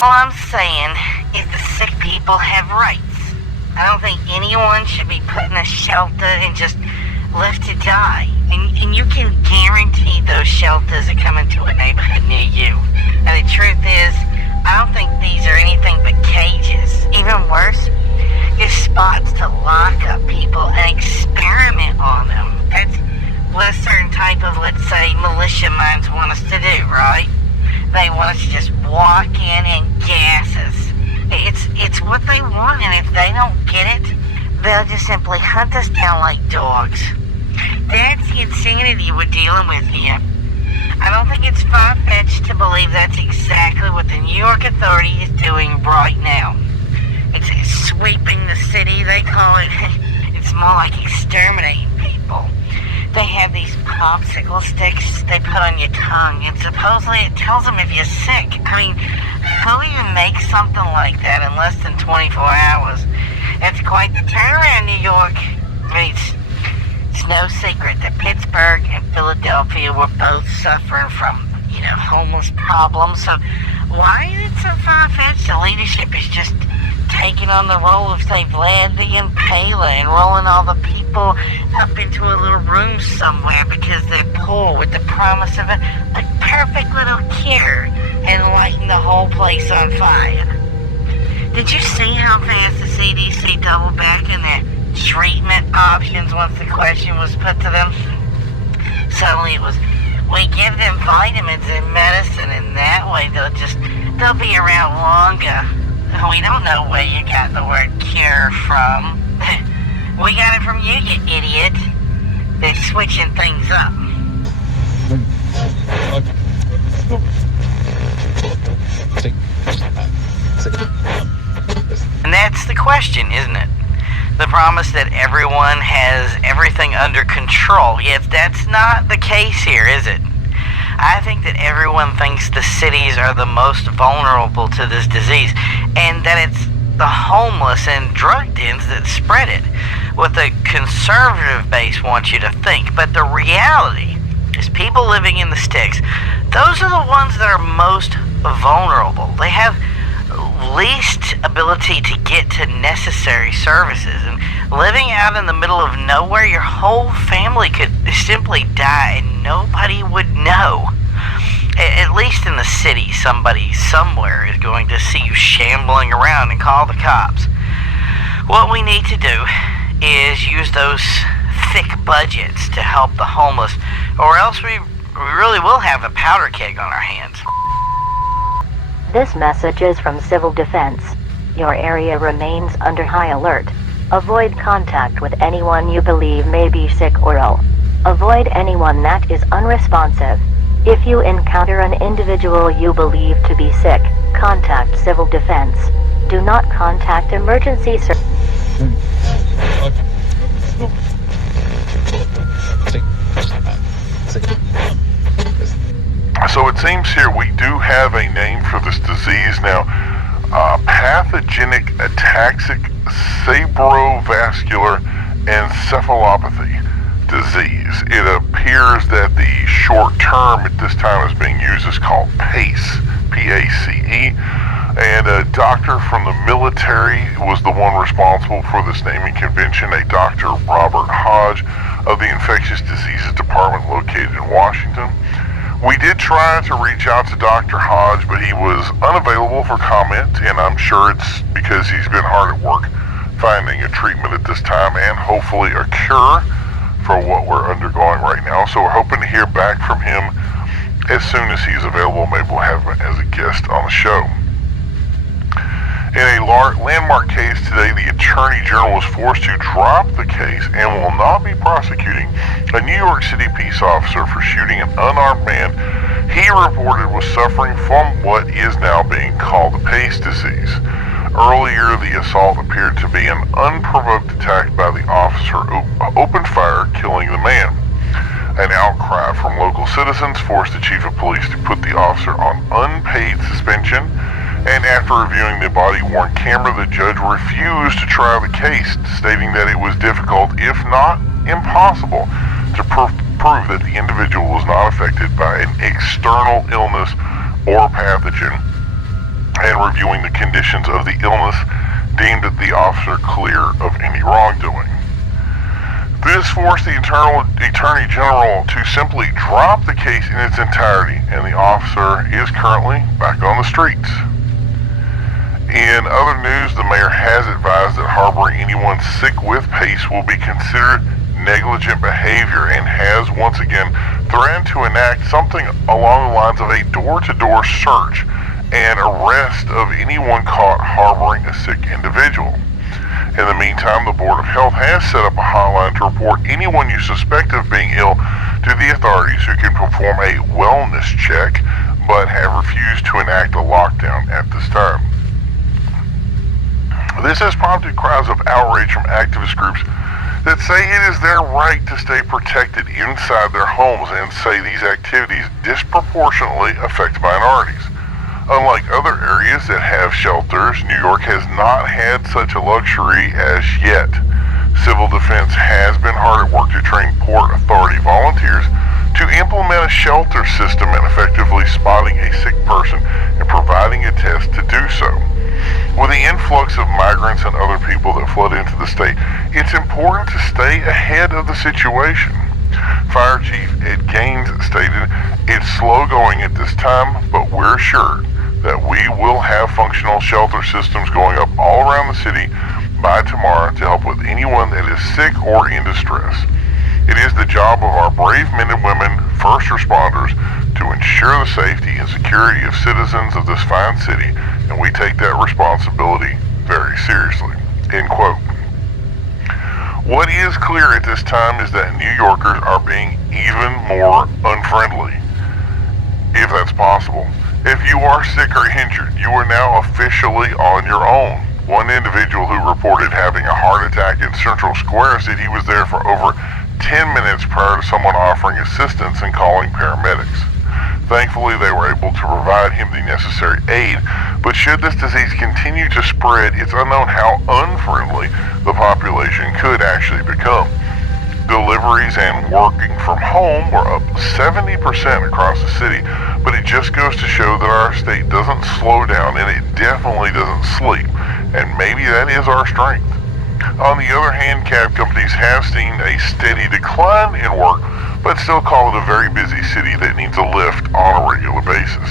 All I'm saying is the sick people have rights. I don't think anyone should be put in a shelter and just left to die. And you can guarantee those shelters are coming to a neighborhood near you. And the truth is, I don't think these are anything but cages. Even worse, it's spots to lock up people and experiment on them. That's what a certain type of, let's say, militia minds want us to do, right? They want us to just walk in and gas us. It's what they want, and if they don't get it, they'll just simply hunt us down like dogs. That's the insanity we're dealing with here. I don't think it's far-fetched to believe that's exactly what the New York Authority is doing right now. It's sweeping the city, they call it. It's more like exterminating people. They have these popsicle sticks they put on your tongue, and supposedly it tells them if you're sick. I mean, who even makes something like that in less than 24 hours? It's quite the turnaround, New York. I mean, it's no secret that Pittsburgh and Philadelphia were both suffering from, homeless problems. So why is it so far-fetched? The leadership is just taking on the role of, say, Vlad the Impaler and rolling all the people up into a little room somewhere because they're poor with the promise of a perfect little cure and lighting the whole place on fire. Did you see how fast the CDC doubled back in their treatment options once the question was put to them? Suddenly it was, we give them vitamins and medicine, and that way they'll be around longer. We don't know where you got the word cure from. We got it from you, you idiot. They're switching things up. And that's the question, isn't it? The promise that everyone has everything under control. Yet that's not the case here, is it? I think that everyone thinks the cities are the most vulnerable to this disease, and that it's the homeless and drug dens that spread it, what the conservative base wants you to think. But the reality is people living in the sticks, those are the ones that are most vulnerable. They have least ability to get to necessary services, and living out in the middle of nowhere, your whole family could simply die and nobody would know. At least in the city, somebody somewhere is going to see you shambling around and call the cops. What we need to do is use those thick budgets to help the homeless, or else we really will have a powder keg on our hands. This message is from Civil Defense. Your area remains under high alert. Avoid contact with anyone you believe may be sick or ill. Avoid anyone that is unresponsive. If you encounter an individual you believe to be sick, contact Civil Defense. Do not contact emergency services. So it seems here we do have a name for this disease now. Pathogenic Ataxic Cerbrovascular Encephaliopathy disease. It appears that the short term at this time is being used is called PACE, P-A-C-E, and a doctor from the military was the one responsible for this naming convention, a Dr. Robert Hodge of the Infectious Diseases Department located in Washington. We did try to reach out to Dr. Hodge, but he was unavailable for comment, and I'm sure it's because he's been hard at work finding a treatment at this time and hopefully a cure for what we're undergoing right now. So we're hoping to hear back from him as soon as he's available. Maybe we'll have him as a guest on the show. In a landmark case today, the Attorney General was forced to drop the case and will not be prosecuting a New York City peace officer for shooting an unarmed man he reported was suffering from what is now being called the PACE disease. Earlier, the assault appeared to be an unprovoked attack by the officer who opened fire, killing the man. An outcry from local citizens forced the chief of police to put the officer on unpaid suspension, and after reviewing the body-worn camera, the judge refused to try the case, stating that it was difficult, if not impossible, to prove that the individual was not affected by an external illness or pathogen. and reviewing the conditions of the illness, deemed the officer clear of any wrongdoing. This forced the Attorney General to simply drop the case in its entirety, and the officer is currently back on the streets. In other news, the mayor has advised that harboring anyone sick with PACE will be considered negligent behavior and has once again threatened to enact something along the lines of a door-to-door search and arrest of anyone caught harboring a sick individual. In the meantime, the Board of Health has set up a hotline to report anyone you suspect of being ill to the authorities, who can perform a wellness check but have refused to enact a lockdown at this time. This has prompted cries of outrage from activist groups that say it is their right to stay protected inside their homes, and say these activities disproportionately affect minorities. Unlike other areas that have shelters, New York has not had such a luxury as yet. Civil defense has been hard at work to train Port Authority volunteers to implement a shelter system and effectively spotting a sick person and providing a test to do so. With the influx of migrants and other people that flood into the state, it's important to stay ahead of the situation. Fire Chief Ed Gaines stated, "It's slow going at this time, but we're sure that we will have functional shelter systems going up all around the city by tomorrow to help with anyone that is sick or in distress. It is the job of our brave men and women, first responders, to ensure the safety and security of citizens of this fine city, and we take that responsibility very seriously." End quote. What is clear at this time is that New Yorkers are being even more unfriendly, if that's possible. If you are sick or injured, you are now officially on your own. One individual who reported having a heart attack in Central Square said he was there for over 10 minutes prior to someone offering assistance and calling paramedics. Thankfully, they were able to provide him the necessary aid, but should this disease continue to spread, it's unknown how unfriendly the population could actually become. Deliveries and working from home were up 70% across the city, but it just goes to show that our state doesn't slow down, and it definitely doesn't sleep, and maybe that is our strength. On the other hand, cab companies have seen a steady decline in work, but still call it a very busy city that needs a lift on a regular basis.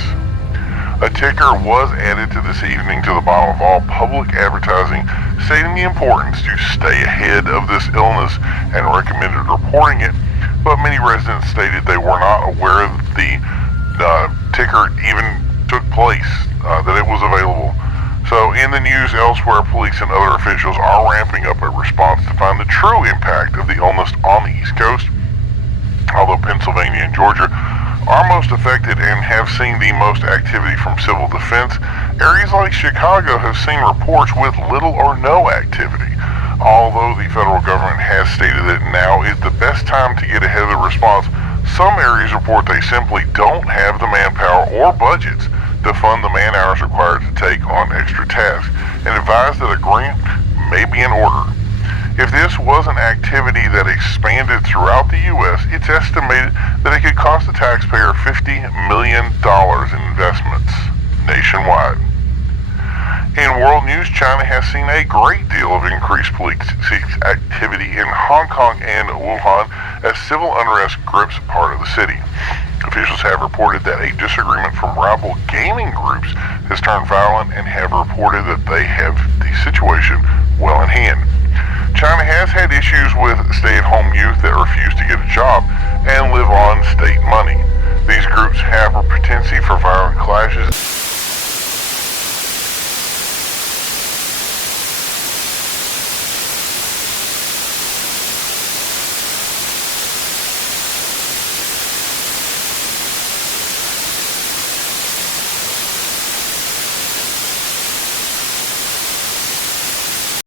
A ticker was added to this evening to the bottom of all public advertising, stating the importance to stay ahead of this illness and recommended reporting it, but many residents stated they were not aware that the ticker even took place, that it was available. So in the news elsewhere, police and other officials are ramping up a response to find the true impact of the illness on the East Coast. Although Pennsylvania and Georgia are most affected and have seen the most activity from civil defense, areas like Chicago have seen reports with little or no activity. Although the federal government has stated that now is the best time to get ahead of the response, some areas report they simply don't have the manpower or budgets to fund the man hours required to take on extra tasks, and advise that a grant may be in order. If this was an activity that expanded throughout the U.S., it's estimated that it could cost the taxpayer $50 million in investments nationwide. In world news, China has seen a great deal of increased police activity in Hong Kong and Wuhan as civil unrest grips part of the city. Officials have reported that a disagreement from rival gaming groups has turned violent, and have reported that they have the situation well in hand. China has had issues with stay-at-home youth that refuse to get a job and live on state money. These groups have a propensity for violent clashes